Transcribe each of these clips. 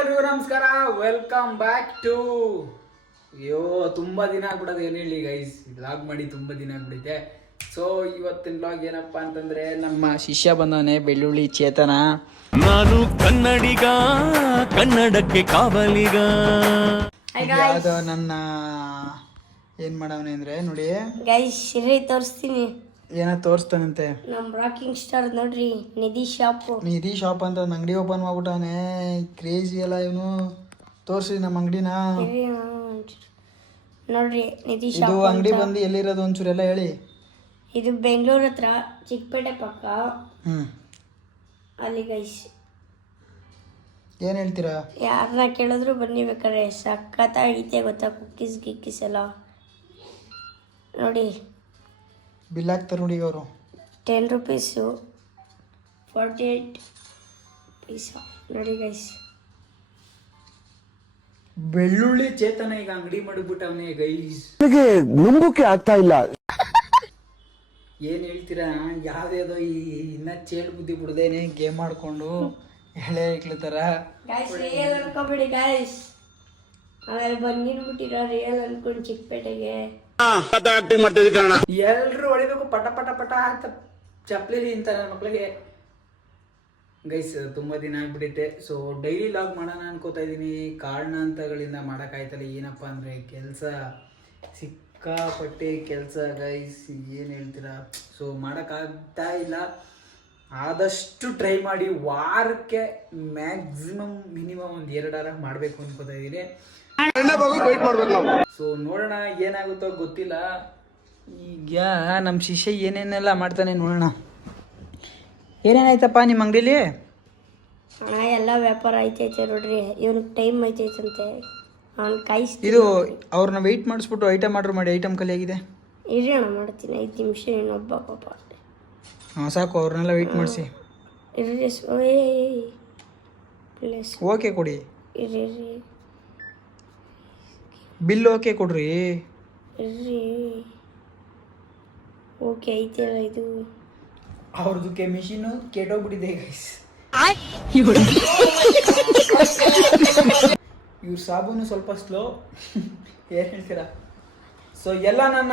ಎಲ್ರಿಗೂ ನಮಸ್ಕಾರ, welcome back to ತುಂಬಾ ದಿನ ಆಗ್ಬಿಡೋದು. ಏನು ಹೇಳಿ ಗೈಸ್, ವ್ಲಾಗ್ ಮಾಡಿ ತುಂಬಾ ದಿನ ಆಗ್ಬಿಟ್ಟಿದೆ. ಸೊ ಇವತ್ತಿನ ವ್ಲಾಗ್ ಏನಪ್ಪ ಅಂತಂದ್ರೆ, ನಮ್ಮ ಶಿಷ್ಯ ಬಂದವನೆ ಬೆಳ್ಳುಳ್ಳಿ ಚೇತನ. ನಾನು ಕನ್ನಡಿಗ, ಕನ್ನಡಕ್ಕೆ ಕಾವಲಿಗ. ಅದು ನನ್ನ ಏನ್ ಮಾಡವನೆ ಅಂದ್ರೆ ನೋಡಿ ಗೈಸ್, ತೋರಿಸ್ತೀನಿ. ಏನೋ ತೋರಿಸ್ತಾನಂತೆ. ನಮ್ ರಾಕಿಂಗ್ ಸ್ಟಾರ್ ನೋಡ್ರಿ, ನಿಧಿ ಶಾಪ್ ಅಂತ ಒಂದು ಅಂಗಡಿ ಓಪನ್ ಮಾಡ್ಬಿಟ್ಟವನೆ. ಕ್ರೇಜಿ ಅಲ್ಲ ಇವನು. ತೋರ್ಸಿ ನಮ್ಮ ಅಂಗಡಿನ. ನೋಡ್ರಿ, ನಿಧಿ ಇದು ಶಾಪ್. ಅಂಗಡಿ ಬಂದು ಎಲ್ಲಿರೋದು ಒಂಚೂರೆಲ್ಲ ಹೇಳಿ. ಇದು ಬೆಂಗಳೂರು ಹತ್ರ ಚಿಕ್ಕಪೇಟೆ ಪಕ್ಕ ಅಲ್ಲಿ ಗೈಸ್. ಏನ್ ಹೇಳ್ತೀರಾ? ಯಾರನ್ನ ಕೇಳಿದ್ರು ಬನ್ನಿ, ಬೇಕಾದ್ರೆ ಸಖತ್ತಾಗೈತೆ ಗೊತ್ತಾ. ಕುಕ್ಕೀಸ್ ಗಿಕ್ಕೀಸ್ ಎಲ್ಲ ನೋಡಿ. ಬಿಲ್ ಹಾಕ್ತಾರೆ ನೋಡಿ ಅವರು. 10 ರೂಪೀಸು 48 ಪೈಸಾ ನೋಡಿ ಗೈಸ್. ಬೆಳ್ಳುಳ್ಳಿ ಚೇತನ ಈಗ ಅಂಗಡಿ ಮಾಡಿಬಿಟ್ಟವನೇ ಗೈಸ್. ನಂಬಕ್ಕೆ ಆಗ್ತಾ ಇಲ್ಲ. ಏನ್ ಹೇಳ್ತೀರಾ? ಯಾವ್ದೇದೋ ಈ ಇನ್ನ ಚೇಳು ಬುದ್ಧಿ ಬಿಡ್ದೇನೆ ಗೇಮ್ ಮಾಡ್ಕೊಂಡು ಎಳೆ ಇಕ್ಲತ್ತಾರ. ಗೈಸ್ ರಿಯಲ್ ಅನ್ಕೋಬೇಡಿ ಗೈಸ್, ಆಮೇಲೆ ಬಂದಿನ್ಬಿಟ್ಟಿರೋ ರಿಯಲ್ ಅನ್ಕೊಂಡು ಚಿಕ್ಕಪೇಟೆಗೆ. ಎಲ್ರು ಹೊಡಿಬೇಕು ಪಟ ಪಟ ಪಟ ಅಂತ ಚಪ್ಲಿ ಅಂತ ನನ್ನ ಮಕ್ಳಿಗೆ. ಗೈಸ್ ತುಂಬಾ ದಿನ ಆಗ್ಬಿಟ್ಟೈತೆ. ಸೊ ಡೈಲಿ ಲಾಗ್ ಮಾಡೋಣ ಅನ್ಕೋತಾ ಇದೀನಿ. ಕಾರಣಾಂತರಗಳಿಂದ ಮಾಡೋಕ್ಕಾಯ್ತಲ್ಲ. ಏನಪ್ಪಾ ಅಂದ್ರೆ ಕೆಲಸ, ಸಿಕ್ಕಾಪಟ್ಟೆ ಕೆಲಸ ಗೈಸ್. ಏನು ಹೇಳ್ತೀರಾ? ಸೊ ಮಾಡೋಕ್ಕಾಗ್ತಾ ಇಲ್ಲ. ಆದಷ್ಟು ಟ್ರೈ ಮಾಡಿ ವಾರಕ್ಕೆ ಮ್ಯಾಕ್ಸಿಮಮ್ ಮಿನಿಮಮ್ ಒಂದು 2 ವಾರ ಮಾಡಬೇಕು ಅನ್ಕೋತಾ ಇದ್ದೀನಿ. ಸೊ ನೋಡೋಣ ಏನಾಗುತ್ತೋ ಗೊತ್ತಿಲ್ಲ. ಈಗ ನಮ್ಮ ಶಿಷ್ಯ ಏನೇನೆಲ್ಲ ಮಾಡ್ತಾನೆ ನೋಡೋಣ. ಏನೇನಾಯ್ತಪ್ಪ ನಿಮ್ಮ ಅಂಗಡಿಲಿ? ಹಣ ಎಲ್ಲ ವ್ಯಾಪಾರ ಐತೈತೆ ನೋಡ್ರಿ. ಇವ್ನಿಗೆ ಟೈಮ್ ಐತೈತಂತೆ, ಅವ್ನು ಕಾಯಿಸ್ತೀನಿ. ಇದು ಅವ್ರನ್ನ ವೆಯ್ಟ್ ಮಾಡಿಸ್ಬಿಟ್ಟು ಐಟಮ್ ಆರ್ಡ್ರ್ ಮಾಡಿ. ಐಟಮ್ ಖಾಲಿ ಆಗಿದೆ. ಇರಿ ಅಣ್ಣ, ಮಾಡ್ತೀನಿ 5 ನಿಮಿಷ. ಇನ್ನೊಬ್ಬ ಪಾಪ. ಹಾಂ ಸಾಕು, ಅವ್ರನ್ನೆಲ್ಲ ವೆಯ್ಟ್ ಮಾಡಿಸಿ. ಇರ್ರಿ ಪ್ಲೀಸ್. ಓಕೆ ಕೊಡಿ. ಇರ್ರಿ ಬಿಲ್ ಓಕೆ ಕೊಡ್ರಿ. ಇರ್ರಿ ಓಕೆ ಐತಲ್ಲ ಇದು. ಅವ್ರದಕ್ಕೆ ಮಿಷಿನು ಕೆಟ್ಟೋಗ್ಬಿಟ್ಟಿದೆ ಗೈಸ್. ಇವ್ರ ಸಾಬೂನು ಸ್ವಲ್ಪ ಸ್ಲೋ. ಏನು ಹೇಳ್ತೀರಾ? ಸೊ ಎಲ್ಲ ನನ್ನ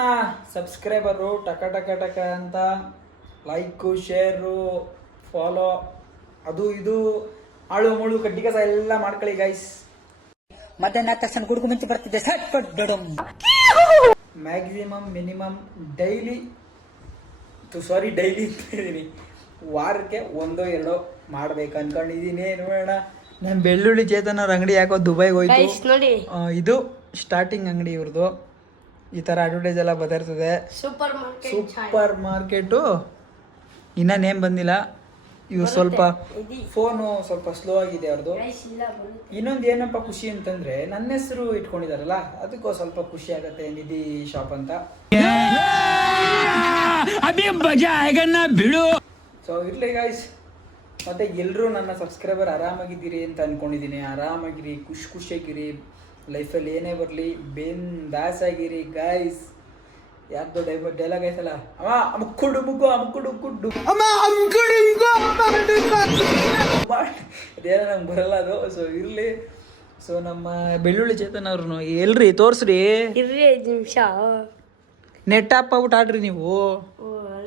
ಸಬ್ಸ್ಕ್ರೈಬರು ಟಕ ಟಕ ಟಕ ಅಂತ ಲೈಕು, ಶೇರು, ಫಾಲೋ, ಅದು ಇದು ಆಳು ಮುಳು ಕಡ್ಡಿ ಕಸ ಎಲ್ಲ ಮಾಡ್ಕೊಳ್ಳಿ ಗೈಸ್. ಮಧ್ಯಾಹ್ನ ತಕ್ಷಣ ಗುಡುಗು ಮುಂಚೆ ಬರ್ತಿದ್ದೆ ಮ್ಯಾಕ್ಸಿಮಮ್ ಮಿನಿಮಮ್ ಡೈಲಿ ಅಂತ ಇದ್ದೀನಿ, ವಾರಕ್ಕೆ 1-2 ಮಾಡ್ಬೇಕು ಅನ್ಕೊಂಡಿದ್ದೀನಿ. ನೋಡೋಣ. ನಾನು ಬೆಳ್ಳುಳ್ಳಿ ಚೇತನ ಅವ್ರ ಅಂಗಡಿ ಯಾಕೋ ದುಬೈಗೆ ಹೋಯ್ತು ನೋಡಿ. ಇದು ಸ್ಟಾರ್ಟಿಂಗ್ ಅಂಗಡಿ ಇವ್ರದ್ದು. ಈ ಥರ ಅಡ್ವರ್ಟೈಸ್ ಎಲ್ಲ ಬರ್ತಿರ್ತದೆ. ಸೂಪರ್ ಮಾರ್ಕೆಟು ಇನ್ನೂ ನೇಮ್ ಬಂದಿಲ್ಲ. ಇವ್ರು ಸ್ವಲ್ಪ ಫೋನು ಸ್ವಲ್ಪ ಸ್ಲೋ ಆಗಿದೆ ಅವ್ರದ್ದು. ಇನ್ನೊಂದು ಏನಪ್ಪ ಖುಷಿ ಅಂತಂದ್ರೆ, ನನ್ನ ಹೆಸರು ಇಟ್ಕೊಂಡಿದಾರಲ್ಲ, ಅದಕ್ಕೂ ಸ್ವಲ್ಪ ಖುಷಿ ಆಗತ್ತೆ. ನಿಧಿ ಶಾಪ್ ಅಂತ. ಸೊ ಇರ್ಲಿ ಗೈಸ್. ಮತ್ತೆ ಎಲ್ಲರೂ ನನ್ನ ಸಬ್ಸ್ಕ್ರೈಬರ್ ಆರಾಮಾಗಿದ್ದೀರಿ ಅಂತ ಅನ್ಕೊಂಡಿದ್ದೀನಿ. ಆರಾಮಾಗಿರಿ, ಖುಷಿಯಾಗಿರಿ. ಲೈಫಲ್ಲಿ ಏನೇ ಬರಲಿ ಬೇಂದಾಸ್ ಆಗಿರಿ ಗೈಸ್. ಯಾರ್ದೋ ಡೈಲಾಗ್ ಆಯ್ತಲ್ಲ, ಅಮಕ್ಕುಡು ಮುಗ್ಗು ಅಮಕ್ಕುಡು ಕುಡ್ಡು ಅದೇನೋ ನಂಗೆ ಬರಲ್ಲ ಅದು. ಸೊ ಇರ್ಲಿ. ಸೊ ನಮ್ಮ ಬೆಳ್ಳುಳ್ಳಿ ಚೇತನ್ ಅವ್ರನ್ನು ಎಲ್ರಿ ತೋರ್ಸ್ರಿ. ಇರ್ರಿ 5 ನಿಮಿಷ. ನೆಟ್ ಆಪ್ ಆಗ್ಬಿಟ್ಟು ಆಡ್ರಿ ನೀವು.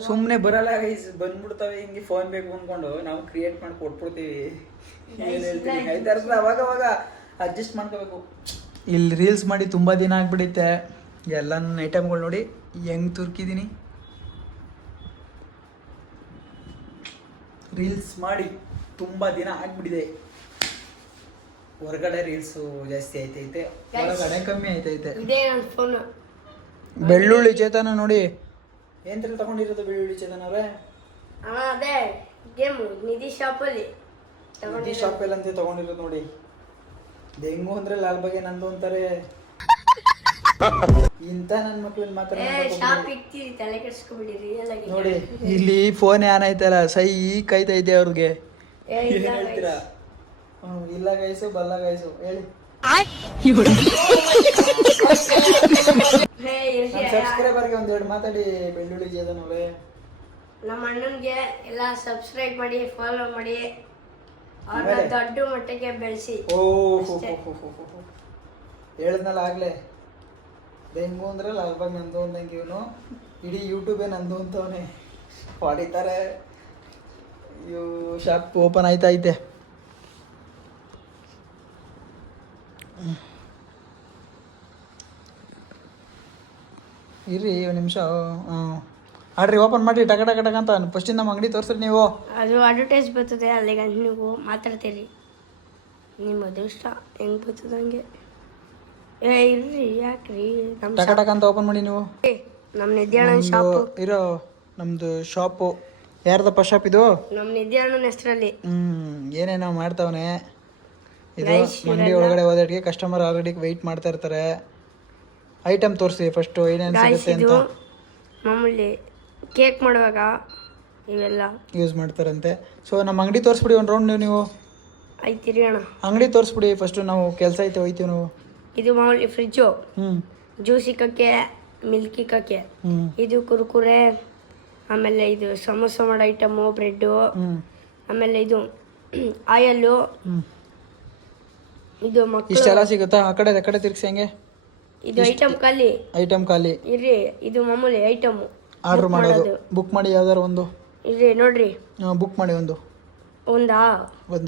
ಸುಮ್ಮನೆ ಬರಲ್ಲ ಗೈಸ್, ಬಂದ್ಬಿಡ್ತಾವೆ ಹಿಂಗೆ. ಫೋನ್ ಬೇಕು ಅಂದ್ಕೊಂಡು ನಾವು ಕ್ರಿಯೇಟ್ ಮಾಡಿ ಕೊಟ್ಬಿಡ್ತೀವಿ. ಏನು ಹೇಳ್ತೀವಿ ಆಯ್ತಾರ, ಅವಾಗ ಅಡ್ಜಸ್ಟ್ ಮಾಡ್ಕೋಬೇಕು. ಇಲ್ಲಿ ರೀಲ್ಸ್ ಮಾಡಿ ತುಂಬ ದಿನ ಆಗ್ಬಿಡುತ್ತೆ. ಎಲ್ಲ ನನ್ನ ಐಟಮ್ಗಳು ನೋಡಿ ಹೆಂಗೆ ತುರ್ಕಿದ್ದೀನಿ. ರೀಲ್ಸ್ ಮಾಡಿ ತುಂಬ ದಿನ ಆಗ್ಬಿಟ್ಟಿದೆ. ಹೊರಗಡೆ ರೀಲ್ಸು ಜಾಸ್ತಿ ಆಯ್ತೈತೆ, ಹೊರಗಡೆ ಕಮ್ಮಿ ಆಯ್ತೈತೆ. ಬೆಳ್ಳುಳ್ಳಿ ಚೇತನ ನೋಡಿ ಏನ್ರಲ್ಲಿ ತಗೊಂಡಿರೋದು. ಬೆಳ್ಳುಳ್ಳಿ ಚೇತನ ಅವರೇ ಅದೇ ಗೇಮು ನಿಧಿ ಶಾಪಲ್ಲಿ ಅಂತ ತಗೊಂಡಿರೋದು ನೋಡಿ. ಹೆಂಗು ಅಂದ್ರೆ ಲಾಲ್ ಬಗ್ಗೆ ನಂದು ಅಂತಾರೆ. ಇಂತ ನನ್ನ ಮಕ್ಳನ್ನ ಮಾತ್ರ ನೋಡಿ. ಇಲ್ಲಿ ಫೋನ್ ಆನ್ ಆಯ್ತಲ್ಲ, ಸೈ ಕೈತೈತೆ ಅವ್ರಿಗೆ. ಏನ್ ಹೇಳ್ತೀರಾ? ಇಲ್ಲ ಗೈಸು ಬಲ್ಲ ಗೈಸು ಹೇಳಿ. ಸಬ್ಸ್ಕ್ರೈಬರ್ಗೆ 1-2 ಮಾತಾಡಿ ಬೆಳ್ಳುಳ್ಳಿ ಚೇತನ್ ಅವರೇ. ನಮ್ಮ ಅಣ್ಣನಿಗೆ ಎಲ್ಲ ಸಬ್ಸ್ಕ್ರೈಬ್ ಮಾಡಿ, ಫಾಲೋ ಮಾಡಿ. ಅವ್ರನ್ನ ದೊಡ್ಡ ಮಟ್ಟಿಗೆ ಬೆಳೆಸಿ. ಹೇಳಿದ್ನಲ್ಲ ಆಗ್ಲೇ ಹೆಂಗು ಅಂದ್ರೆ ಲಾಲ್ಬಾಗ್ ನಂದು ಅಂದಂಗೆ ಇವನು ಇಡೀ ಯೂಟ್ಯೂಬೇ ನಂದು ಅಂತವನೇ ಹೊಡಿತಾರೆ. ಇವು ಶಾಪ್ ಓಪನ್ ಆಯ್ತೈತೆ. ಇರ್ರಿ ಒಂದು ನಿಮಿಷ. ಆಡ್ರಿ ಓಪನ್ ಮಾಡಿ ಟಕ ಟಕ ಟಕ ಅಂತ ಫಸ್ಟಿಂದ ನಮ್ಮ ಅಂಗಡಿ ತೋರಿಸ್ರಿ ನೀವು. ಅದು ಅಡ್ವರ್ಟೈಸ್ ಬರ್ತದೆ ಅಲ್ಲಿಗೆ ನೀವು ಮಾತಾಡ್ತೀರಿ. ನಿಮ್ಮ ಅದೃಷ್ಟ ಹೆಂಗೆ ಬರ್ತದೆ ಹಂಗೆ. ಇರ್ರಿ ಯಾಕ್ರಿ ಟಕ ಟಕ ಅಂತ ಓಪನ್ ಮಾಡಿ ನೀವು. ನಮ್ಮ ನಿದ್ಯಾಣನ ಶಾಪು ಇರೋ ನಮ್ದು ಶಾಪು. ಯಾರ್ದಪ್ಪ ಶಾಪ್ ಇದು? ನಮ್ಮ ನಿದ್ಯಾಣನ ಹೆಸರಲ್ಲಿ. ಏನೇನೋ ಮಾಡ್ತಾವನೆ. ಇದು ಅಂಗಡಿ ಒಳಗಡೆ ಹೋದಕ್ಕೆ ಕಸ್ಟಮರ್ ಆಲ್ರೆಡಿ ವೆಯ್ಟ್ ಮಾಡ್ತಾ ಇರ್ತಾರೆ. ಐಟಮ್ ತೋರಿಸಿ ಫಸ್ಟು ಏನೇನು ಸಿಗುತ್ತೆ ಅಂತ. ಮಾಮೂಲಿ ಕೇಕ್ ಮಾಡುವಾಗ ಇವೆಲ್ಲ ಯೂಸ್ ಮಾಡ್ತಾರಂತೆ. ಸೊ ನಮ್ಮ ಅಂಗಡಿ ತೋರಿಸ್ಬಿಡಿ ಒಂದು ರೌಂಡ್ ನೀವು. ಐತಿರಿ ಅಣ್ಣ, ಅಂಗಡಿ ತೋರಿಸ್ಬಿಡಿ ಫಸ್ಟು. ನಾವು ಕೆಲಸ ಐತೆ ಹೋಯ್ತೀವಿ ನಾವು. ಇದು ಮಾಮೂಲಿ ಫ್ರಿಜ್ಜು, ಹ್ಞೂ ಜ್ಯೂಸ್ ಇಕ್ಕಕ್ಕೆ, ಮಿಲ್ಕ್ ಇಕ್ಕಕ್ಕೆ. ಹ್ಞೂ ಇದು ಕುರ್ಕುರೆ, ಆಮೇಲೆ ಇದು ಸಮೋಸ ಮಾಡೋ ಐಟಮು, ಬ್ರೆಡ್ಡು, ಹ್ಞೂ ಆಮೇಲೆ ಇದು ಆಯಲ್ಲು, ಹ್ಞೂ ಇದು ಮಕ್ಕಳು. ಇಷ್ಟೆಲ್ಲ ಸಿಗುತ್ತಾ? ಆ ಕಡೆ ತಿರ್ಗಿಸಿ ಹಂಗೆ. ಇದು ಐಟಮ್ ಖಾಲಿ. ಐಟಮ್ ಖಾಲಿ ಇರ್ರಿ, ಇದು ಮಾಮೂಲಿ ಐಟಮು ಆರ್ಡ್ರ್ ಮಾಡೋದು. ಬುಕ್ ಮಾಡಿ ಯಾವ್ದಾರು ಒಂದು. ಇರ್ರಿ ನೋಡ್ರಿ, ಬುಕ್ ಮಾಡಿ ಒಂದು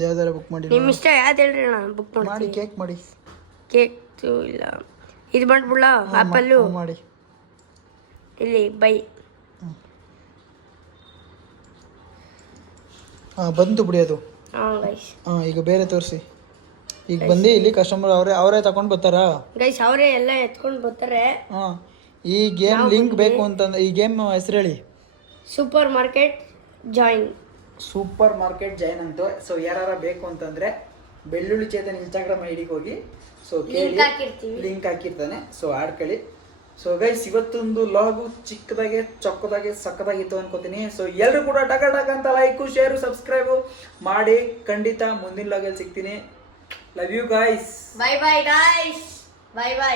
ಯಾವ್ದಾರು ಬುಕ್ ಮಾಡಿ. ನಿಮ್ಮ ಇಷ್ಟ ಯಾವ್ದು ಹೇಳ್ರಿ ಅಣ್ಣ, ಬುಕ್ ಮಾಡಿ. ಮಾಡಿ. ಕೇಕ್ ಮಾಡಿ. ಕೇಕ್ ಇಲ್ಲ, ಇದು ಮಾಡ್ಬಿಡ್ಲ ಆಪಲ್ಲು ಮಾಡಿ. ಇಲ್ಲಿ ಬೈ. ಬಂತು ಬಿಡಿ ಅದು. ಹಾಂ ಗೈಸ್. ಈಗ ಬೇರೆ ತೋರಿಸಿ. ಈಗ ಬಂದು ಇಲ್ಲಿ ಕಸ್ಟಮರ್ ಅವರೇ ತಗೊಂಡು ಬರ್ತಾರಾ? ಗೈಸ್ ಅವರೇ ಎಲ್ಲ ಎತ್ಕೊಂಡು ಬರ್ತಾರೆ. ಈ ಗೇಮ್ ಲಿಂಕ್ ಬೇಕು ಅಂತಂದ್ರೆ ಈ ಗೇಮ್ ಹೆಸರು ಹೇಳಿ. Super market join. Super market join ಅಂತ. ಸೊ ಯಾರು ಬೇಕು ಅಂತಂದ್ರೆ ಬೆಳ್ಳುಳ್ಳಿ ಚೇತನ್ ಇನ್ಸ್ಟಾಗ್ರಾಮ್ ಐಡಿಗೆ ಹೋಗಿ. ಸೊ ಲಿಂಕ್ ಹಾಕಿರ್ತಾನೆ. ಸೊ ಆಡ್ಕೊಳ್ಳಿ. ಸೊ ಗೈಸ್ ಇವತ್ತೊಂದು ಲಾಗು ಚಿಕ್ಕದಾಗೆ ಚೊಕ್ಕದಾಗೆ ಸಕ್ಕದಾಗಿತ್ತು ಅನ್ಕೋತೀನಿ. ಸೊ ಎಲ್ಲರೂ ಕೂಡ ಟಕ ಟಕ ಅಂತ ಲೈಕು ಶೇರು ಸಬ್ಸ್ಕ್ರೈಬು ಮಾಡಿ. ಖಂಡಿತ ಮುಂದಿನ ಲಾಗಲ್ಲಿ ಸಿಗ್ತೀನಿ. Love you guys. Bye bye guys. Bye by.